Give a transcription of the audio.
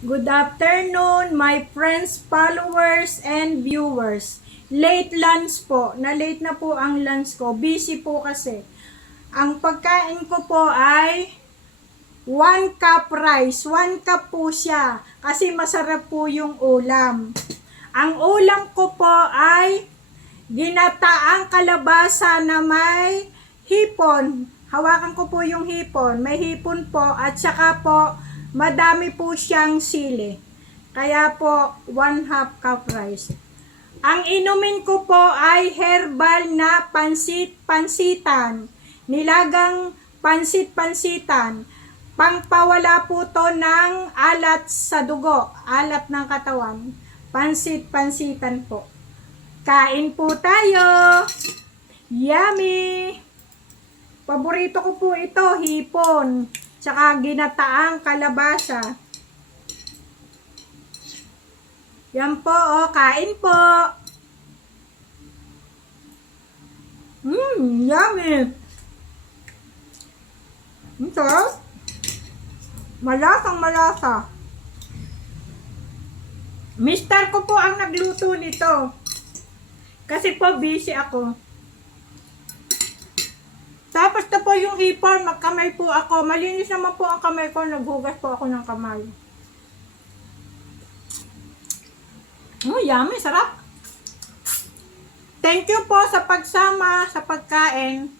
Good afternoon, my friends, followers, and viewers. Late lunch po. Na-late na po ang lunch ko. Busy po kasi. Ang pagkain ko po ay 1 cup rice. 1 cup po siya. Kasi masarap po yung ulam. Ang ulam ko po ay ginataang kalabasa na may hipon. Hawakan ko po yung hipon. May hipon po at saka po madami po siyang sili. Kaya po 1/2 cup rice. Ang inumin ko po ay herbal na pansit-pansitan. Nilagang pansit-pansitan. Pangpawala po to ng alat sa dugo, alat ng katawan. Pansit-pansitan po. Kain po tayo! Yummy! Paborito ko po ito, hipon. Tsaka ginataang kalabasa. Yan po, oh, kain po. Yummy. Ito, malasang malasa. Mister ko po ang nagluto nito. Kasi po busy ako. Tapos na po yung hipon, magkamay po ako. Malinis naman po ang kamay ko, naghugas po ako ng kamay. Yummy, sarap. Thank you po sa pagsama sa pagkain.